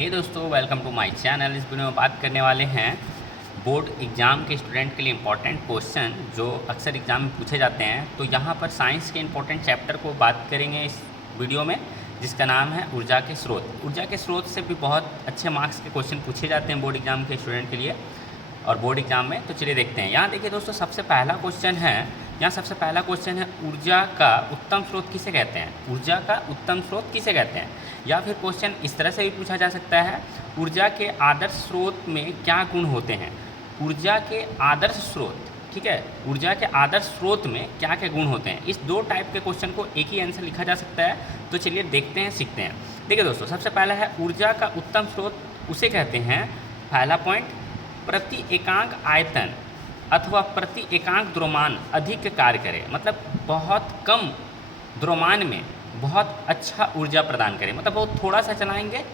हे दोस्तों, welcome to my channel. इस video में बात करने वाले हैं बोर्ड एग्ज़ाम के स्टूडेंट के लिए इंपॉर्टेंट क्वेश्चन जो अक्सर एग्ज़ाम में पूछे जाते हैं। तो यहाँ पर साइंस के इंपॉर्टेंट चैप्टर को बात करेंगे इस वीडियो में, जिसका नाम है ऊर्जा के स्रोत। ऊर्जा के स्रोत से भी बहुत अच्छे मार्क्स के क्वेश्चन पूछे जाते हैं बोर्ड एग्ज़ाम के स्टूडेंट के लिए और बोर्ड एग्ज़ाम में। तो चलिए देखते हैं। यहाँ देखिए दोस्तों, सबसे पहला क्वेश्चन है ऊर्जा का उत्तम स्रोत किसे कहते हैं। ऊर्जा का उत्तम स्रोत किसे कहते हैं। या फिर क्वेश्चन इस तरह से भी पूछा जा सकता है, ऊर्जा के आदर्श स्रोत में क्या गुण होते हैं। ऊर्जा के आदर्श स्रोत, ठीक है, ऊर्जा के आदर्श स्रोत में क्या क्या गुण होते हैं। इस दो टाइप के क्वेश्चन को एक ही आंसर लिखा जा सकता है। तो चलिए देखते हैं, सीखते हैं। देखिए दोस्तों, सबसे पहला है ऊर्जा का उत्तम स्रोत उसे कहते हैं, पहला पॉइंट, प्रति एकांक आयतन अथवा प्रति एकांक द्रव्यमान अधिक कार्य करे। मतलब बहुत कम द्रव्यमान में बहुत अच्छा ऊर्जा प्रदान करे। मतलब बहुत थोड़ा सा चलाएंगे,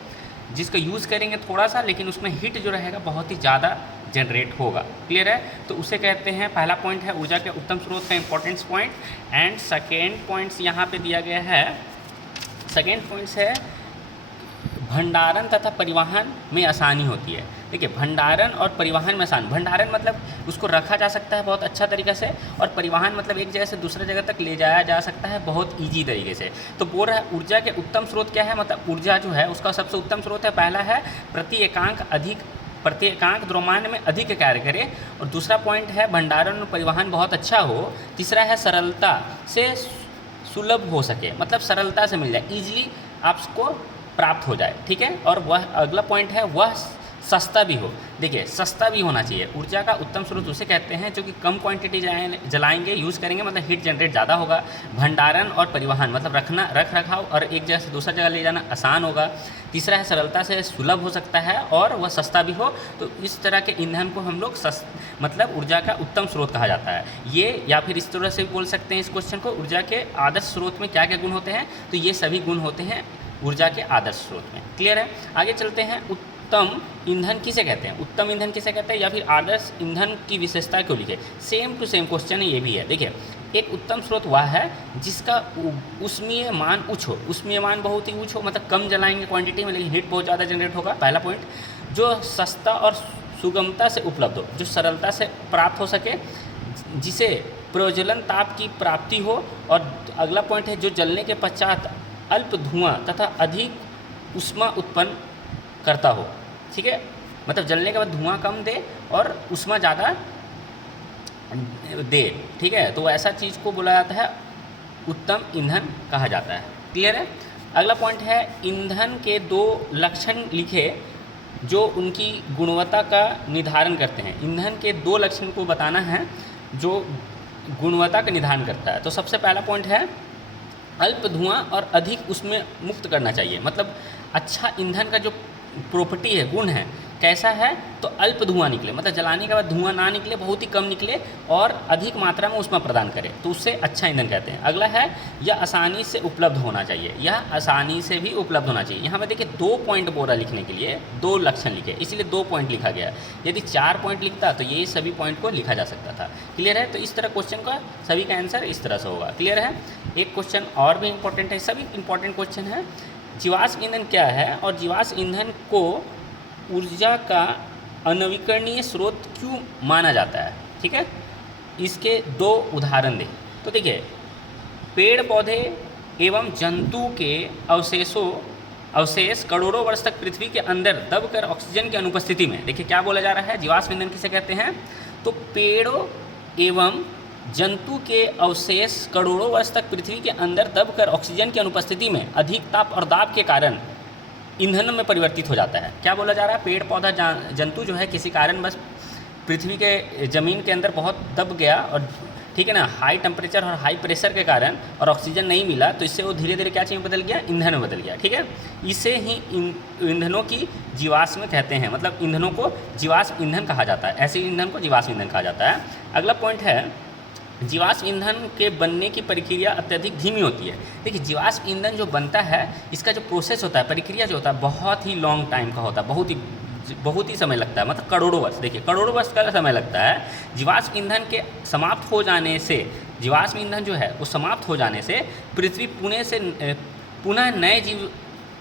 जिसका यूज़ करेंगे थोड़ा सा, लेकिन उसमें हीट जो रहेगा बहुत ही ज़्यादा जनरेट होगा। क्लियर है। तो उसे कहते हैं, पहला पॉइंट है ऊर्जा के उत्तम स्रोत का importance point. And second points यहाँ पे दिया गया है। सेकेंड पॉइंट्स है भंडारण तथा परिवहन में आसानी होती है। देखिए, भंडारण और परिवहन में आसान। भंडारण मतलब उसको रखा जा सकता है बहुत अच्छा तरीक़े से, और परिवहन मतलब एक जगह से दूसरे जगह तक ले जाया जा सकता है बहुत ईजी तरीके से। तो बोल रहा है ऊर्जा के उत्तम स्रोत क्या है। मतलब ऊर्जा जो है उसका सबसे उत्तम स्रोत है, पहला है प्रति एकांक द्रव्यमान में अधिक कार्य करे, और दूसरा पॉइंट है भंडारण और परिवहन बहुत अच्छा हो। तीसरा है सरलता से सुलभ हो सके, मतलब सरलता से मिल जाए, ईजिली आपको प्राप्त हो जाए। ठीक है। और वह अगला पॉइंट है वह सस्ता भी हो। देखिए, सस्ता भी होना चाहिए। ऊर्जा का उत्तम स्रोत उसे कहते हैं जो कि कम क्वांटिटी जलाएंगे, यूज़ करेंगे, मतलब हीट जनरेट ज़्यादा होगा। भंडारण और परिवहन मतलब रख रखाव और एक जगह से दूसरा जगह ले जाना आसान होगा। तीसरा है सरलता से सुलभ हो सकता है, और वह सस्ता भी हो। तो इस तरह के ईंधन को हम लोग मतलब ऊर्जा का उत्तम स्रोत कहा जाता है ये। या फिर इस तरह से भी बोल सकते हैं इस क्वेश्चन को, ऊर्जा के आदर्श स्रोत में क्या क्या गुण होते हैं। तो ये सभी गुण होते हैं ऊर्जा के आदर्श स्रोत में। क्लियर है। आगे चलते हैं, उत्तम ईंधन किसे कहते हैं। उत्तम ईंधन किसे कहते हैं, या फिर आदर्श ईंधन की विशेषता क्यों लिखे। सेम टू सेम क्वेश्चन है, ये भी है। देखिए, एक उत्तम स्रोत वह है जिसका उष्मीय मान उच्च हो। उष्मीय मान बहुत ही उच्च हो, मतलब कम जलाएंगे क्वांटिटी में, लेकिन हीट बहुत ज़्यादा जनरेट होगा। पहला पॉइंट, जो सस्ता और सुगमता से उपलब्ध हो, जो सरलता से प्राप्त हो सके, जिसे प्रज्वलन ताप की प्राप्ति हो। और अगला पॉइंट है जो जलने के पश्चात अल्प धुआं तथा अधिक ऊष्मा उत्पन्न करता हो। ठीक है, मतलब जलने के बाद धुआं कम दे और ऊष्मा ज़्यादा दे। ठीक है, तो ऐसा चीज़ को बोला जाता है उत्तम ईंधन कहा जाता है। क्लियर है। अगला पॉइंट है, ईंधन के दो लक्षण लिखे जो उनकी गुणवत्ता का निर्धारण करते हैं। ईंधन के दो लक्षण को बताना है जो गुणवत्ता का निर्धारण करता है। तो सबसे पहला पॉइंट है अल्प धुआं और अधिक उसमें मुक्त करना चाहिए। मतलब अच्छा ईंधन का जो प्रॉपर्टी है, गुण है, कैसा है, तो अल्प धुआं निकले, मतलब जलाने के बाद धुआं ना निकले, बहुत ही कम निकले, और अधिक मात्रा में ऊष्मा प्रदान करे, तो उससे अच्छा ईंधन कहते हैं। अगला है यह आसानी से उपलब्ध होना चाहिए। यह आसानी से भी उपलब्ध होना चाहिए। यहाँ पर देखिए 2 पॉइंट बोल रहा लिखने के लिए, 2 लक्षण लिखे, इसलिए 2 पॉइंट लिखा गया। यदि 4 पॉइंट लिखता तो ये सभी पॉइंट को लिखा जा सकता था। क्लियर है। तो इस तरह क्वेश्चन का सभी का आंसर इस तरह से होगा। क्लियर है। एक क्वेश्चन और भी इंपॉर्टेंट है, सभी इंपॉर्टेंट क्वेश्चन है। जीवाश्म ईंधन क्या है और जीवाश्म ईंधन को ऊर्जा का अनवीकरणीय स्रोत क्यों माना जाता है। ठीक है, इसके 2 उदाहरण दें। तो देखिए, पेड़ पौधे एवं जंतु के अवशेष करोड़ों वर्ष तक पृथ्वी के अंदर दबकर ऑक्सीजन की अनुपस्थिति में, देखिए क्या बोला जा रहा है, जीवाश्म ईंधन किसे कहते हैं, तो पेड़ों एवं जंतु के अवशेष करोड़ों वर्ष तक पृथ्वी के अंदर दबकर ऑक्सीजन की अनुपस्थिति में अधिक ताप और दाब के कारण ईंधन में परिवर्तित हो जाता है। क्या बोला जा रहा है, पेड़ पौधा जंतु जो है किसी कारण बस पृथ्वी के ज़मीन के अंदर बहुत दब गया, और ठीक है ना, हाई टेम्परेचर और हाई प्रेशर के कारण, और ऑक्सीजन नहीं मिला, तो इससे वो धीरे धीरे क्या चीज़ में बदल गया, ईंधन में बदल गया। ठीक है, इसे ही ईंधनों की जीवाश्म कहते हैं। मतलब ईंधनों को जीवाश्म ईंधन कहा जाता है, ऐसे ईंधन को जीवाश्म ईंधन कहा जाता है। अगला पॉइंट है, जीवाश्म ईंधन के बनने की प्रक्रिया अत्यधिक धीमी होती है। देखिए, जीवाश्म ईंधन जो बनता है, इसका जो प्रोसेस होता है, प्रक्रिया जो होता है, बहुत ही लॉन्ग टाइम का होता है, बहुत ही समय लगता है, मतलब करोड़ों वर्ष। देखिए, करोड़ों वर्ष का समय लगता है। जीवाश्म ईंधन के समाप्त हो जाने से, जीवाश्म ईंधन जो है वो समाप्त हो जाने से पृथ्वी पुणे से पुनः नए जीव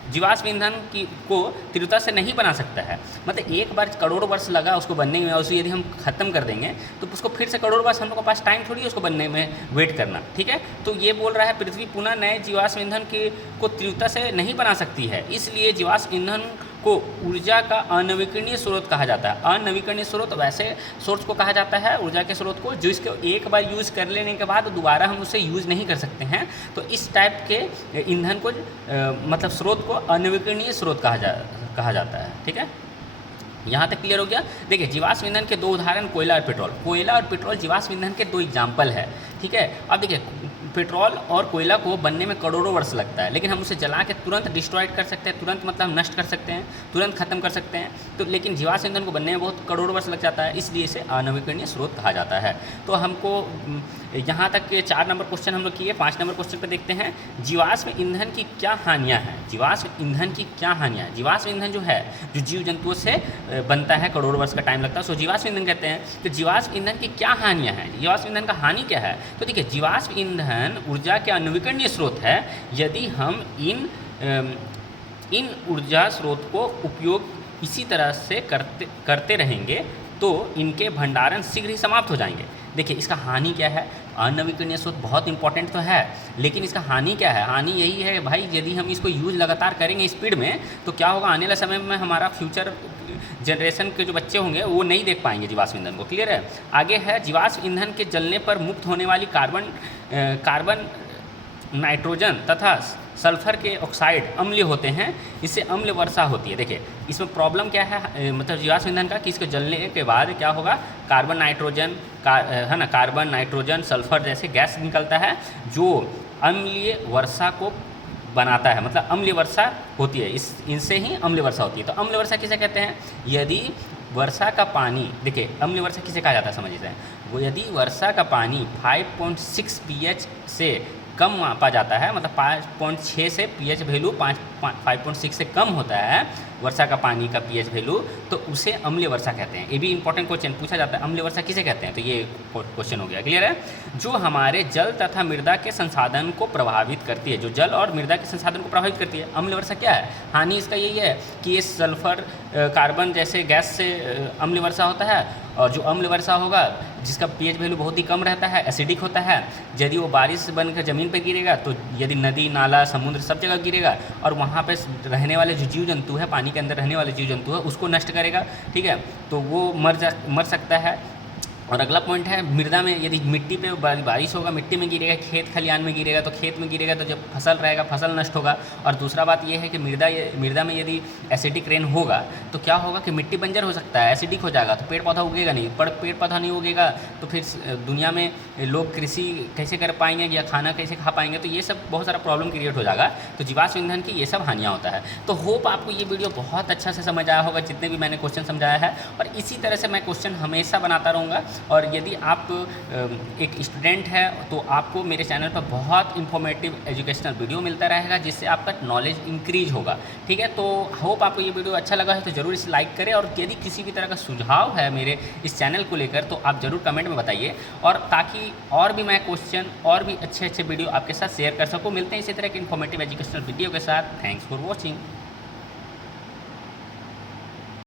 जीवाश्म ईंधन की को तीव्रता से नहीं बना सकता है। मतलब एक बार करोड़ों वर्ष लगा उसको बनने में, और उसे यदि हम ख़त्म कर देंगे तो उसको फिर से करोड़ों वर्ष हम लोग के पास टाइम थोड़ी है उसको बनने में वेट करना, ठीक है। तो ये बोल रहा है पृथ्वी पुनः नए जीवाश्म ईंधन को तीव्रता से नहीं बना सकती है, इसलिए जीवाश्म ईंधन को ऊर्जा का अनवीकरणीय स्रोत कहा जाता है। अनवीकरणीय स्रोत वैसे सोर्स को कहा जाता है, ऊर्जा के स्रोत को, जो इसको एक बार यूज़ कर लेने के बाद दोबारा हम उसे यूज़ नहीं कर सकते हैं। तो इस टाइप के ईंधन को मतलब स्रोत को अनवीकरणीय स्रोत कहा जाता है, ठीक है। यहाँ तक क्लियर हो गया। देखिए जीवाश्म ईंधन के दो उदाहरण कोयला और पेट्रोल। कोयला और पेट्रोल जीवाश्म ईंधन के दो एग्जाम्पल है, ठीक है। अब देखिए पेट्रोल और कोयला को बनने में करोड़ों वर्ष लगता है, लेकिन हम उसे जला के तुरंत डिस्ट्रॉयड कर सकते हैं, तुरंत मतलब हम नष्ट कर सकते हैं, तुरंत खत्म कर सकते हैं। तो लेकिन जीवाश्म ईंधन को बनने में बहुत करोड़ों वर्ष लग जाता है, इसलिए इसे अनवीकरणीय स्रोत कहा जाता है। तो हमको यहाँ तक के 4 नंबर क्वेश्चन हम लोग किए। 5 नंबर क्वेश्चन पे देखते हैं, जीवाश्म ईंधन की क्या हानियाँ हैं। जीवाश्म ईंधन की क्या हानियाँ हैं। जीवाश्म ईंधन जो है जो जीव जंतुओं से बनता है, करोड़ों वर्ष का टाइम लगता है, सो जीवाश्म ईंधन कहते हैं। तो जीवाश्म ईंधन की क्या हानियाँ हैं, जीवाश्म ईंधन का हानि क्या है। तो देखिए जीवाश्म ईंधन ऊर्जा के अनवीकरणीय स्रोत है। यदि हम इन ऊर्जा स्रोत को उपयोग इसी तरह से करते रहेंगे तो इनके भंडारण शीघ्र ही समाप्त हो जाएंगे। देखिए इसका हानि क्या है। अनवीकरणीय स्रोत बहुत इंपॉर्टेंट तो है, लेकिन इसका हानि क्या है। हानि यही है भाई, यदि हम इसको यूज़ लगातार करेंगे स्पीड में तो क्या होगा, आने वाले समय में हमारा फ्यूचर जनरेशन के जो बच्चे होंगे वो नहीं देख पाएंगे जीवाश्म ईंधन को। क्लियर है। आगे है जीवाश्म ईंधन के जलने पर मुक्त होने वाली कार्बन नाइट्रोजन तथा सल्फर के ऑक्साइड अम्लीय होते हैं, इससे अम्ल वर्षा होती है। देखिए इसमें प्रॉब्लम क्या है, मतलब जीवाश्म ईंधन का, कि इसके जलने के बाद क्या होगा, कार्बन नाइट्रोजन सल्फर जैसे गैस निकलता है जो अम्लीय वर्षा को बनाता है, मतलब अम्लीय वर्षा होती है, इनसे ही अम्लीय वर्षा होती है। तो अम्लीय वर्षा किसे कहते हैं, यदि वर्षा का पानी, देखिए अम्लीय वर्षा किसे कहा जाता है समझिए, वो यदि वर्षा का पानी 5.6 pH से कम मापा जाता है, मतलब 5.6 से pH वैल्यू 5.6 से कम होता है वर्षा का पानी का pH वैल्यू, तो उसे अम्लीय वर्षा कहते हैं। ये भी इंपॉर्टेंट क्वेश्चन पूछा जाता है, अम्लीय वर्षा किसे कहते हैं, तो ये क्वेश्चन हो गया। क्लियर है। जो हमारे जल तथा मृदा के संसाधन को प्रभावित करती है, जो जल और मृदा के संसाधन को प्रभावित करती है। अम्लीय वर्षा क्या है, हानि इसका यही है कि ये सल्फर कार्बन जैसे गैस से अम्लीय वर्षा होता है, और जो अम्ल वर्षा होगा जिसका pH वैल्यू बहुत ही कम रहता है, एसिडिक होता है, यदि वो बारिश बनकर ज़मीन पर गिरेगा तो यदि नदी नाला समुद्र सब जगह गिरेगा और वहाँ पे रहने वाले जो जीव जंतु है, पानी के अंदर रहने वाले जीव जंतु है, उसको नष्ट करेगा, ठीक है। तो वो मर सकता है। और अगला पॉइंट है मृदा में, यदि मिट्टी पे बारिश होगा, मिट्टी में गिरेगा, खेत खलिहान में गिरेगा, तो खेत में गिरेगा तो जब फसल रहेगा फसल नष्ट होगा। और दूसरा बात यह है कि मृदा में यदि एसिडिक रेन होगा तो क्या होगा कि मिट्टी बंजर हो सकता है, एसिडिक हो जाएगा, तो पेड़ पौधा उगेगा नहीं। पेड़ पौधा नहीं उगेगा तो फिर दुनिया में लोग कृषि कैसे कर पाएंगे या खाना कैसे खा पाएंगे, तो ये सब बहुत सारा प्रॉब्लम क्रिएट हो जाएगा। तो जीवाश्म ईंधन की ये सब हानियाँ होता है। तो होप आपको ये वीडियो बहुत अच्छा से समझ आया होगा, जितने भी मैंने क्वेश्चन समझाया है, और इसी तरह से मैं क्वेश्चन हमेशा बनाता रहूँगा। और यदि आप एक स्टूडेंट है तो आपको मेरे चैनल पर बहुत इंफॉर्मेटिव एजुकेशनल वीडियो मिलता रहेगा, जिससे आपका नॉलेज इंक्रीज होगा, ठीक है। तो होप आपको ये वीडियो अच्छा लगा है तो ज़रूर इसे लाइक करें, और यदि किसी भी तरह का सुझाव है मेरे इस चैनल को लेकर तो आप ज़रूर कमेंट में बताइए, और ताकि और भी मैं क्वेश्चन और भी अच्छे वीडियो आपके साथ शेयर कर सकूँ। मिलते हैं इसी तरह के इंफॉर्मेटिव एजुकेशनल वीडियो के साथ। Thanks for watching.